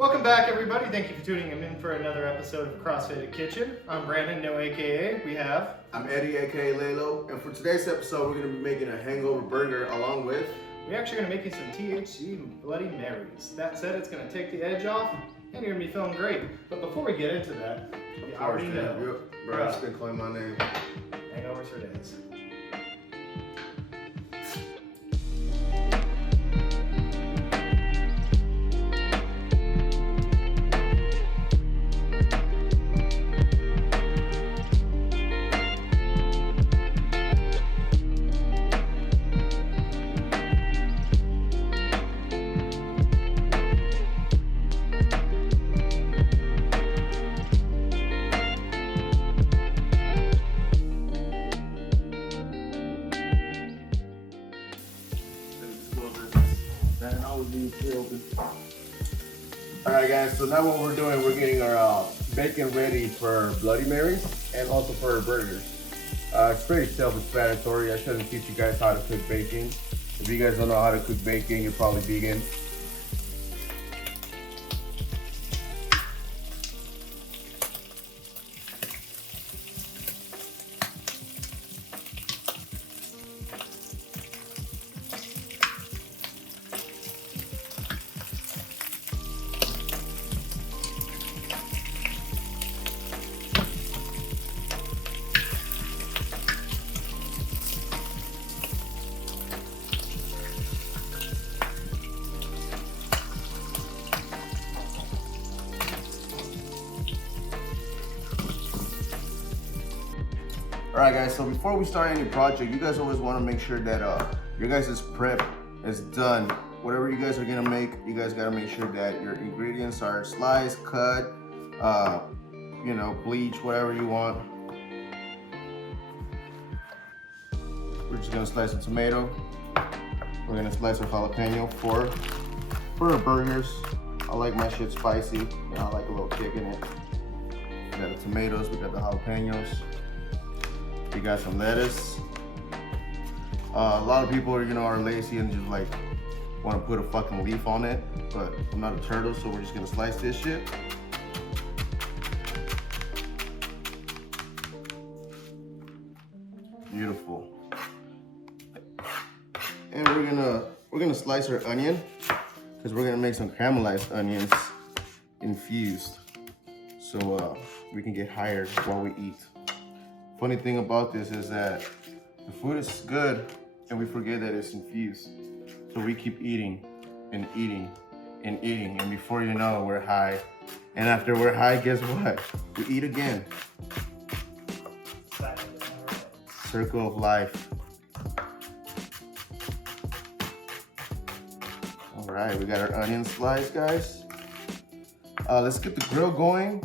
Welcome back, everybody. Thank you for tuning in for another episode of CrossFaded Kitchen. I'm Brandon, no AKA. We have... I'm Eddie, aka Lalo, and for today's episode, we're going to be making a hangover burger along with... We're actually going to make you some THC Bloody Marys. That said, it's going to take the edge off, and you're going to be feeling great. But before we get into that, you already know. Yep, bro, I still calling my name. Hangovers for days. Alright guys, so now what we're doing, we're getting our bacon ready for Bloody Marys and also for our burgers. It's pretty self-explanatory. I shouldn't teach you guys how to cook bacon. If you guys don't know how to cook bacon, you're probably vegan. Alright guys, so before we start any project, you guys always want to make sure that your guys' prep is done. Whatever you guys are gonna make, you guys gotta make sure that your ingredients are sliced, cut, you know, bleach, whatever you want. We're just gonna slice a tomato. We're gonna slice a jalapeno for our burgers. I like my shit spicy. You know, I like a little kick in it. We got the tomatoes, we got the jalapenos. We got some lettuce. A lot of people, you know, are lazy and just like want to put a fucking leaf on it, but I'm not a turtle, so we're just gonna slice this shit. Beautiful. And we're gonna slice our onion because we're gonna make some caramelized onions infused, so we can get higher while we eat. Funny thing about this is that the food is good and we forget that it's infused. So we keep eating and eating and eating, and before you know, we're high. And after we're high, guess what? We eat again. Circle of life. All right, we got our onion sliced, guys. Let's get the grill going.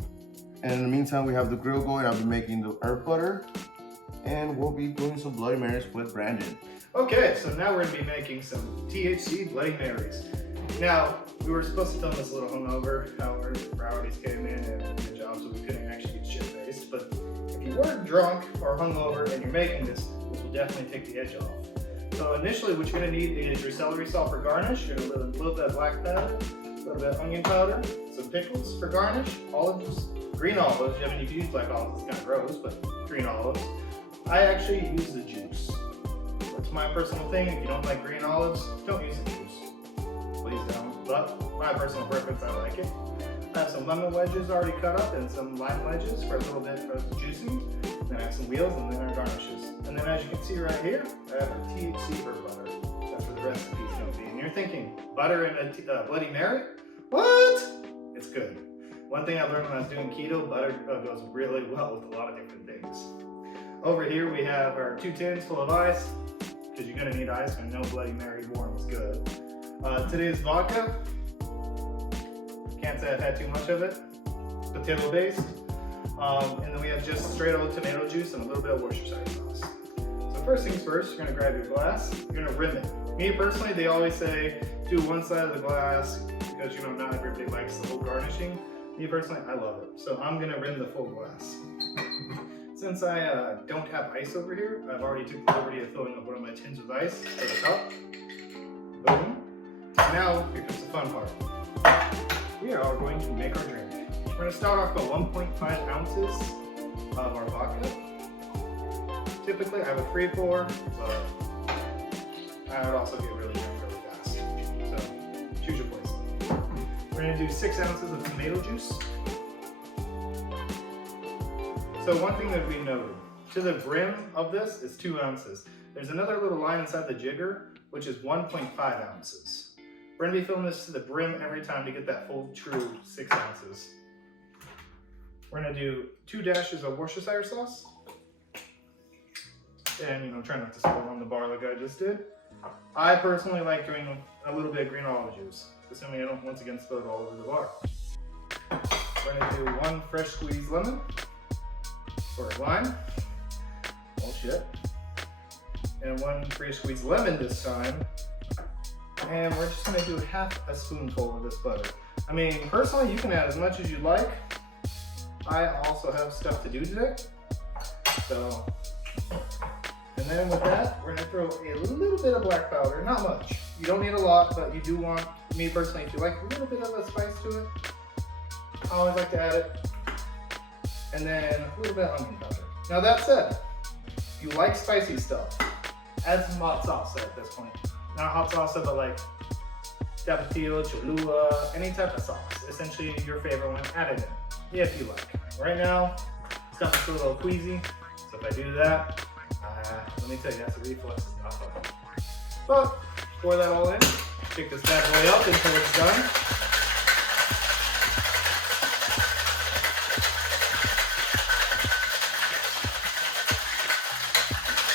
And in the meantime, we have the grill going. I'll be making the herb butter, and we'll be doing some Bloody Marys with Brandon. Okay, so now we're gonna be making some THC Bloody Marys. Now, we were supposed to film this a little hungover, however, priorities came in and the job, so we couldn't actually get shit-faced. But if you were drunk or hungover and you're making this will definitely take the edge off. So initially, what you're gonna need is your celery salt for garnish, a little bit of black pepper, a little bit of onion powder, some pickles for garnish, olives, green olives. I mean, if you use black olives, it's kind of gross, but green olives. I actually use the juice. It's my personal thing. If you don't like green olives, don't use the juice. Please don't. But my personal preference, I like it. I have some lemon wedges already cut up and some lime wedges for a little bit of juicing. Then I have some wheels and then our garnishes. And then as you can see right here, I have our THC herb butter. That's where the recipe's going to be. And you're thinking, butter in a Bloody Mary? What? It's good. One thing I learned when I was doing keto, butter goes really well with a lot of different things. Over here we have our 2 tins full of ice, because you're going to need ice and no Bloody Mary warm is good. Today's vodka, can't say I've had too much of it, potato based. And then we have just straight old tomato juice and a little bit of Worcestershire sauce. So first things first, you're going to grab your glass, you're going to rim it. Me personally, they always say do one side of the glass because, you know, not everybody likes the whole garnishing. Me personally, I love it. So I'm gonna rim the full glass. Since I don't have ice over here, I've already took the liberty of filling up one of my tins with ice to the top. Boom. Now, here comes the fun part. we are going to make our drink. We're going to start off with 1.5 ounces of our vodka. Typically I would free pour, but I would also get really drunk really fast. So choose your poison. We're going to do 6 ounces of tomato juice. So one thing that we noted, to the brim of this is 2 ounces. There's another little line inside the jigger, which is 1.5 ounces. We're gonna be filling this to the brim every time to get that full true 6 ounces. We're gonna do 2 dashes of Worcestershire sauce. And try not to spill on the bar like I just did. I personally like doing a little bit of green olive juice, assuming I don't once again spill it all over the bar. We're gonna do 1 fresh squeezed lemon, or lime. Oh shit. And 1 fresh squeezed lemon this time. And we're just gonna do half a spoonful of this butter. I mean, personally, you can add as much as you like. I also have stuff to do today. So, and then with that, we're gonna throw a little bit of black powder, not much. You don't need a lot, but you do want, me personally, if you like a little bit of a spice to it, I always like to add it. And then a little bit of onion powder. Now that said, if you like spicy stuff, add some hot salsa at this point. Not hot salsa, but like tapatio, Cholula, any type of sauce. Essentially your favorite one, add it in, if you like. Right now, it's got me a little queasy, so if I do that, let me tell you, that's a reflux, it's not fun. But, pour that all in, pick this bad boy up until it's done.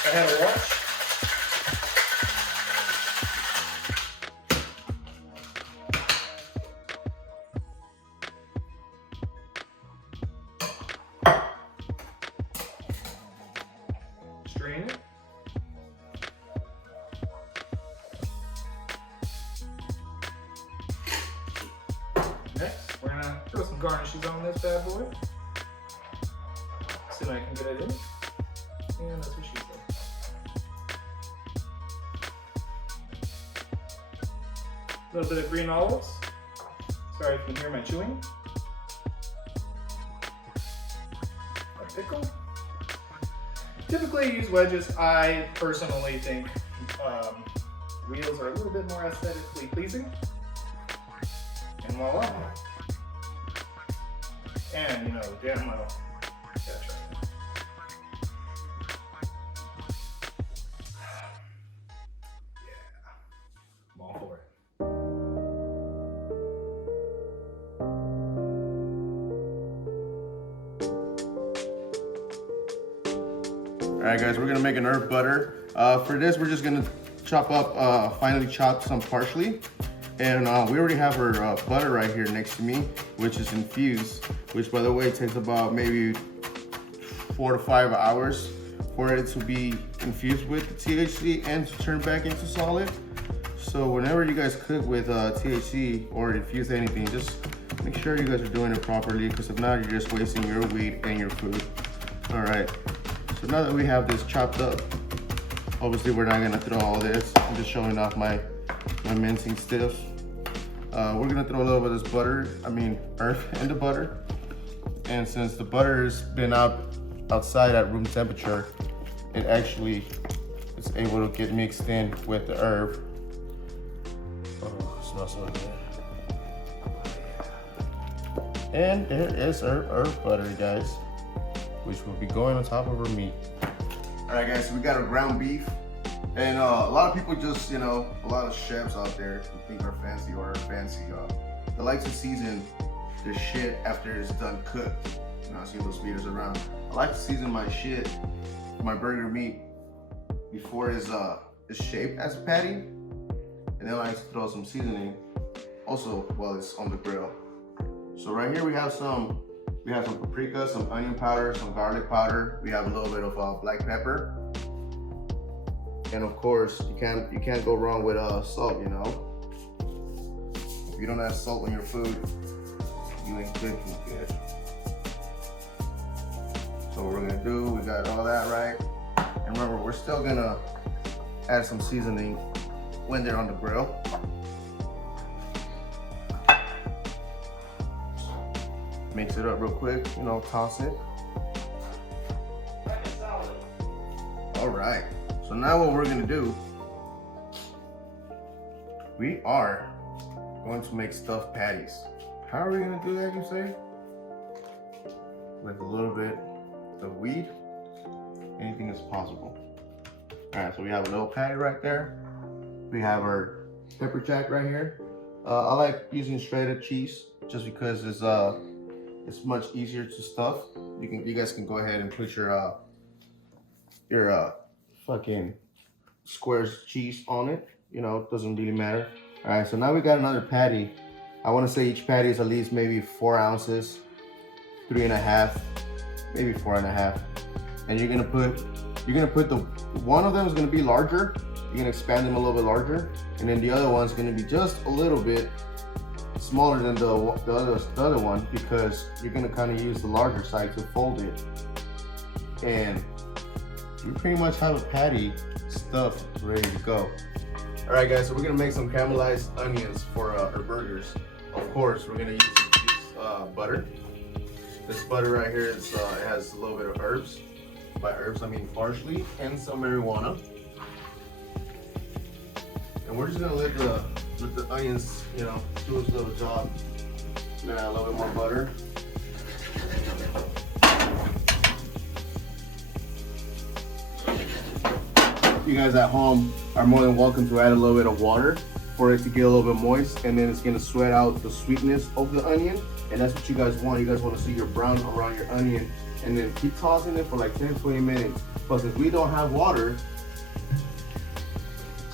I had a watch. Strain it. Next, we're gonna throw some garnishes on this bad boy. See if I can get it in. And that's what she said. A little bit of green olives. Sorry if you can hear my chewing. A pickle. Typically I use wedges. I personally think wheels are a little bit more aesthetically pleasing. And voila. And damn well, gotta try it. Yeah, I'm all for it. Alright guys, we're gonna make an herb butter. For this, we're just gonna chop up, finely chop some parsley. And we already have our butter right here next to me, which is infused, which by the way takes about maybe 4 to 5 hours for it to be infused with the THC and to turn back into solid. So whenever you guys cook with THC or infuse anything, just make sure you guys are doing it properly, because if not, you're just wasting your weed and your food. All right, so now that we have this chopped up, obviously we're not gonna throw all this. I'm just showing off my mincing stiffs. We're gonna throw a little bit of this butter, herb in the butter. And since the butter has been outside at room temperature, it actually is able to get mixed in with the herb. Oh, it smells so good. And there is our herb butter, guys, which will be going on top of our meat. All right, guys, so we got our ground beef. And a lot of people just, a lot of chefs out there who think are fancy or are fancy, they like to season their shit after it's done cooked. I see those speeders around. I like to season my shit, my burger meat, before it's shaped as a patty. And then I like to throw some seasoning also while it's on the grill. So right here we have some paprika, some onion powder, some garlic powder. We have a little bit of black pepper. And of course, you can't go wrong with salt, If you don't have salt in your food, you ain't cooking good. So what we're gonna do, we got all that right. And remember, we're still gonna add some seasoning when they're on the grill. Mix it up real quick, you know, toss it. All right, so now what we're gonna do, we are going to make stuffed patties. How are we gonna do that, you say? With a little bit of weed, anything is possible. All right, so we have a little patty right there. We have our pepper jack right here. I like using shredded cheese just because it's much easier to stuff. You guys can go ahead and put your fucking squares cheese on it. You know, it doesn't really matter. All right, so now we got another patty. I want to say each patty is at least maybe 4 ounces, 3.5, maybe 4.5. And you're gonna put the one of them is gonna be larger. You're gonna expand them a little bit larger, and then the other one's gonna be just a little bit smaller than the other one, because you're gonna kind of use the larger side to fold it. And we pretty much have a patty stuffed, ready to go. All right, guys, so we're gonna make some caramelized onions for our burgers. Of course, we're gonna use butter. This butter right here is it has a little bit of herbs. By herbs, I mean parsley and some marijuana. And we're just gonna let the onions, you know, do its little job. Then add a little bit more butter. You guys at home are more than welcome to add a little bit of water for it to get a little bit moist, and then it's gonna sweat out the sweetness of the onion. And that's what you guys want. You guys want to see your brown around your onion, and then keep tossing it for like 10-20 minutes. But since we don't have water,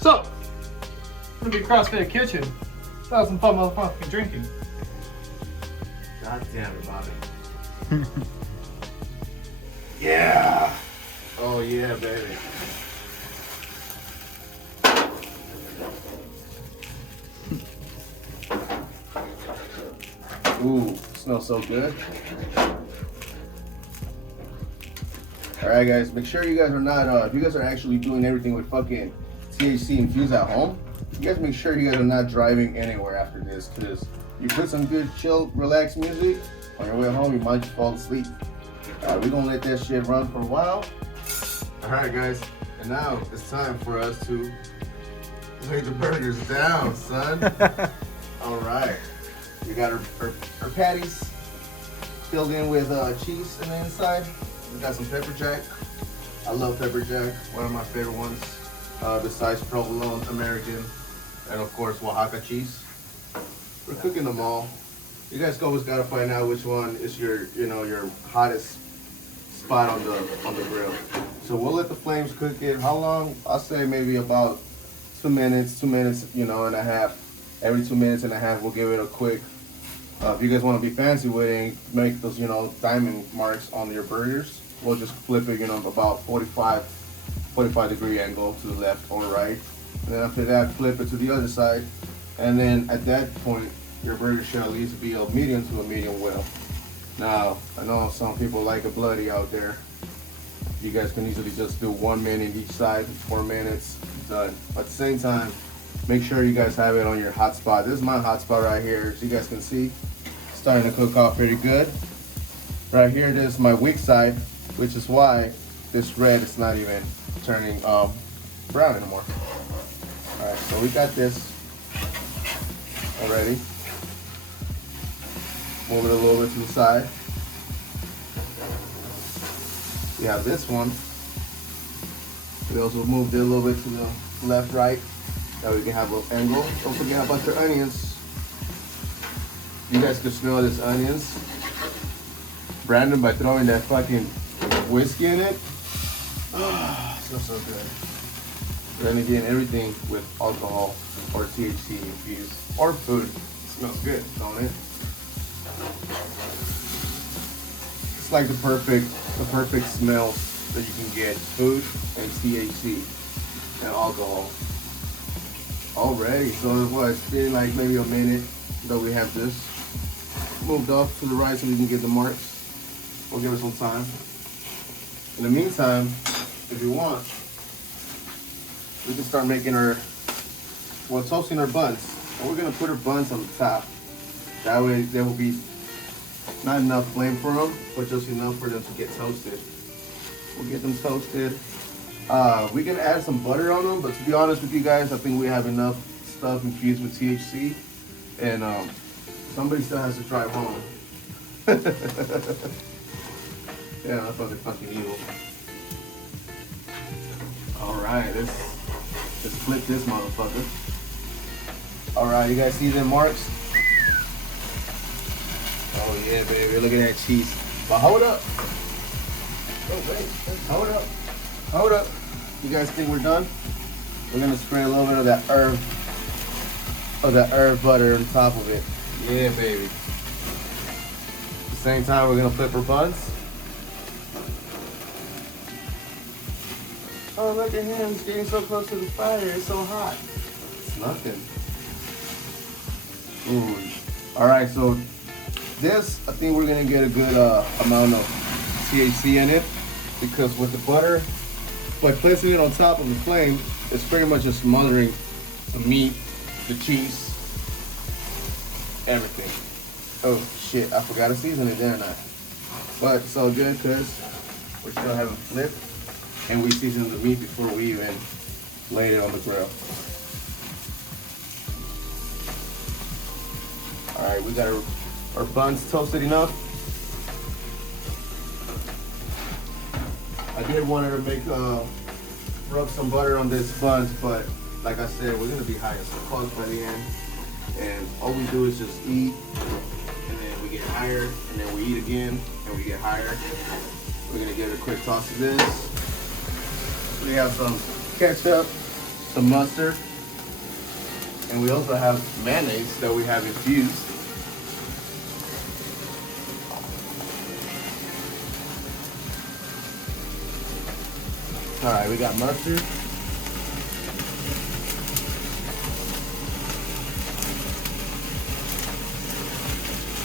So, it's gonna be CrossFaded kitchen. That was some fun motherfucking drinking. God damn it, Bobby. Yeah. Oh yeah, baby. Ooh, smells so good. All right, guys, make sure you guys are not, if you guys are actually doing everything with fucking THC infused at home, you guys make sure you guys are not driving anywhere after this, because you put some good, chill, relaxed music on your way home, you might just fall asleep. We're gonna let that shit run for a while. All right, guys, and now it's time for us to lay the burgers down, son. All right. We got our patties filled in with cheese on the inside. We got some pepper jack. I love pepper jack, one of my favorite ones. Besides provolone, American, and of course Oaxaca cheese. We're cooking them all. You guys always gotta find out which one is your hottest spot on the grill. So we'll let the flames cook it. How long? I'll say maybe about 2 minutes, and a half. Every 2 minutes and a half, we'll give it a quick. If you guys want to be fancy with it, make those, diamond marks on your burgers. We'll just flip it, about 45 degree angle to the left or right. And then after that, flip it to the other side. And then at that point, your burger should at least be a medium to a medium well. Now, I know some people like it bloody out there. You guys can easily just do 1 minute each side, 4 minutes, done. But at the same time, make sure you guys have it on your hot spot. This is my hot spot right here. As you guys can see, it's starting to cook off pretty good. Right here, this is my weak side, which is why this red is not even turning brown anymore. All right, so we got this already. Move it a little bit to the side. We have this one. We also moved it a little bit to the left, right. That we can have a little angle. Don't forget about your onions. You guys can smell these onions. Brandon, by throwing that fucking whiskey in it. Smells so good. Then again, everything with alcohol or THC infused or food. It smells good, don't it? It's like the perfect smell that you can get. Food and THC and alcohol. Already, so it's been like maybe a minute that we have this moved off to the right so we can get the marks. We'll give it some time. In the meantime, if you want, we can start making toasting our buns. And we're gonna put our buns on the top. That way they will be Not enough flame for them, but just enough for them to get toasted. We'll get them toasted. We can add some butter on them, but to be honest with you guys, I think we have enough stuff infused with THC, and somebody still has to drive home. Yeah, that's fucking evil. All right, let's flip this motherfucker. All right, you guys see them marks? Oh yeah, baby, look at that cheese. But hold up. Oh wait, hold up. Hold up. You guys think we're done? We're gonna spray a little bit of that herb butter on top of it. Yeah, baby. At the same time, we're gonna flip our buns. Oh, look at him. He's getting so close to the fire. It's so hot. It's nothing. Ooh. All right, so this, I think we're gonna get a good amount of THC in it, because with the butter, by placing it on top of the flame, it's pretty much just smothering the meat, the cheese, everything. Oh shit, I forgot to season it, didn't I? But it's all good because we're still having flipped, and we seasoned the meat before we even laid it on the grill. All right, we got our buns toasted enough. I did want her to make rub some butter on this buns, but like I said, we're gonna be high as fuck by the end, and all we do is just eat, and then we get higher, and then we eat again, and we get higher. We're gonna give it a quick toss of this. We have some ketchup, some mustard, and we also have mayonnaise that we have infused. All right, we got mustard.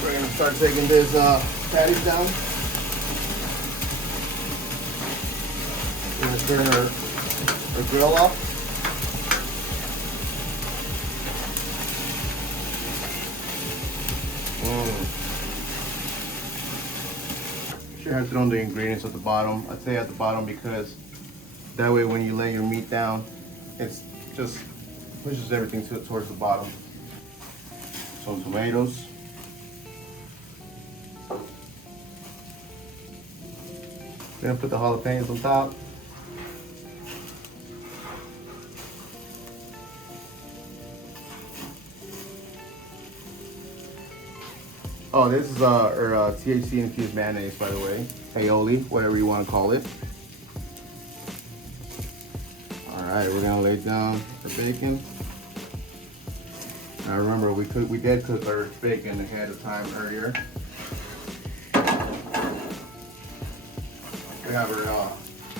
We're gonna start taking this patties down. We're gonna turn our grill off. Sure, I throw the ingredients at the bottom. I say at the bottom because that way when you lay your meat down, it's just pushes everything towards the bottom. Some tomatoes. Gonna put the jalapenos on top. Oh, this is our THC infused mayonnaise, by the way. Aioli, whatever you want to call it. All right, we're gonna lay down our bacon. Now remember, we did cook our bacon ahead of time earlier. We have our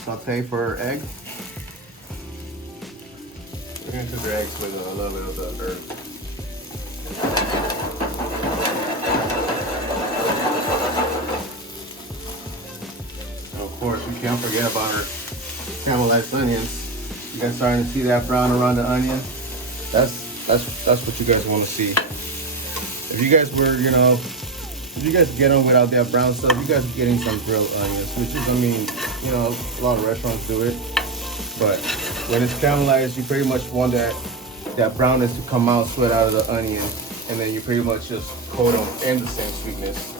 saute for our egg. We're gonna cook our eggs with a little bit of the herb. And of course, we can't forget about our caramelized onions. You guys starting to see that brown around the onion? That's what you guys want to see. If you guys were, if you guys get them without that brown stuff, you guys are getting some grilled onions, which is, I mean, a lot of restaurants do it. But when it's caramelized, you pretty much want that brownness to come out, sweat out of the onion, and then you pretty much just coat them in the same sweetness.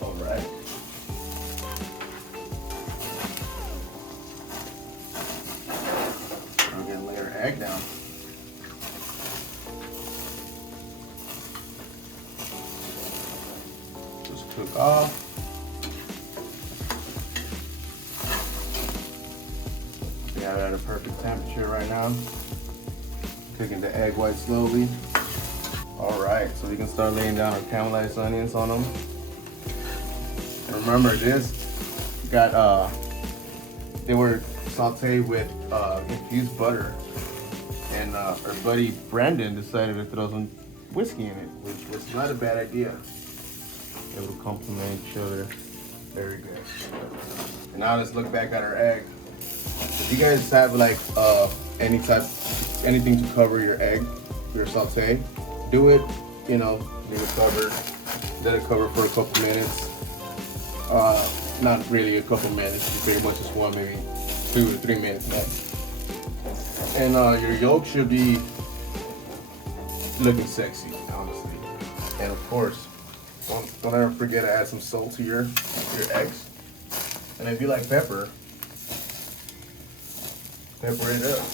All right. We're gonna lay our egg down. Cook off. We have it at a perfect temperature right now. Cooking the egg white slowly. All right, so we can start laying down our caramelized onions on them. And remember, this got they were sauteed with infused butter, and our buddy Brandon decided to throw some whiskey in it, which was not a bad idea. It will complement each other very good. And now let's look back at our egg. If you guys have like anything to cover your egg, your saute, do it. you know, leave it covered. Let it cover for a couple minutes. Not really a couple minutes, pretty much just one, maybe 2 to 3 minutes max. And your yolk should be looking sexy, honestly. And of course, don't ever forget to add some salt to your eggs. And if you like pepper it up.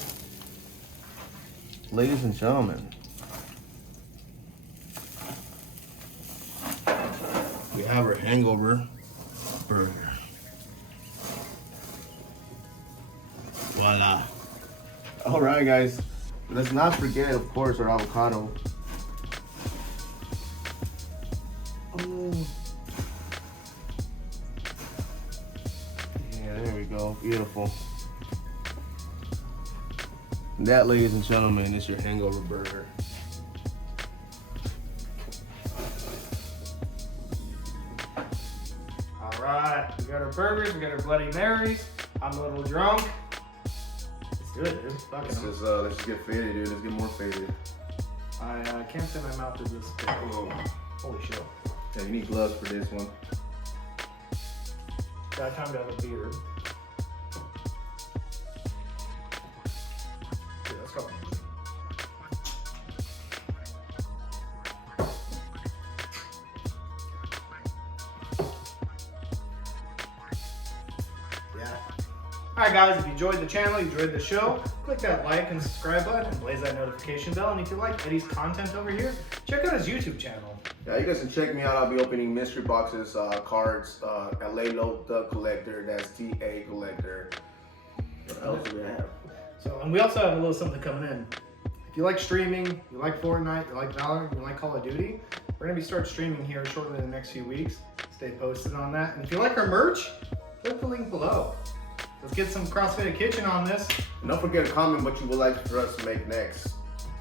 Ladies and gentlemen, we have our Hangover burger. Voila. All right, guys. Let's not forget, of course, our avocado. Oh. Yeah, there we go. Beautiful. That, ladies and gentlemen, is your Hangover burger. All right, we got our burgers, we got our Bloody Marys. I'm a little drunk. Let's do it, dude. Fuck it. Let's just get faded, dude. Let's get more faded. I can't say my mouth is this big. Oh. Holy shit. Yeah, you need gloves for this one. Got time to have a beer. Yeah, let's go. Yeah. Alright guys, if you enjoyed the channel, you enjoyed the show, click that like and subscribe button and blaze that notification bell. And if you like Eddie's content over here, check out his YouTube channel. Yeah, you guys can check me out. I'll be opening mystery boxes, cards, LA Low the Collector, that's TA Collector. What else do we have? So, and we also have a little something coming in. If you like streaming, you like Fortnite, you like Valorant, you like Call of Duty, we're gonna be start streaming here shortly in the next few weeks. Stay posted on that. And if you like our merch, click the link below. Let's get some CrossFaded Kitchen on this. And don't forget to comment what you would like for us to make next.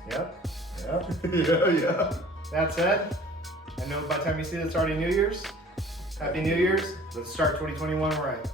Yep. Yeah. That said, I know by the time you see this, it's already New Year's. Happy New Year's. Let's start 2021 right.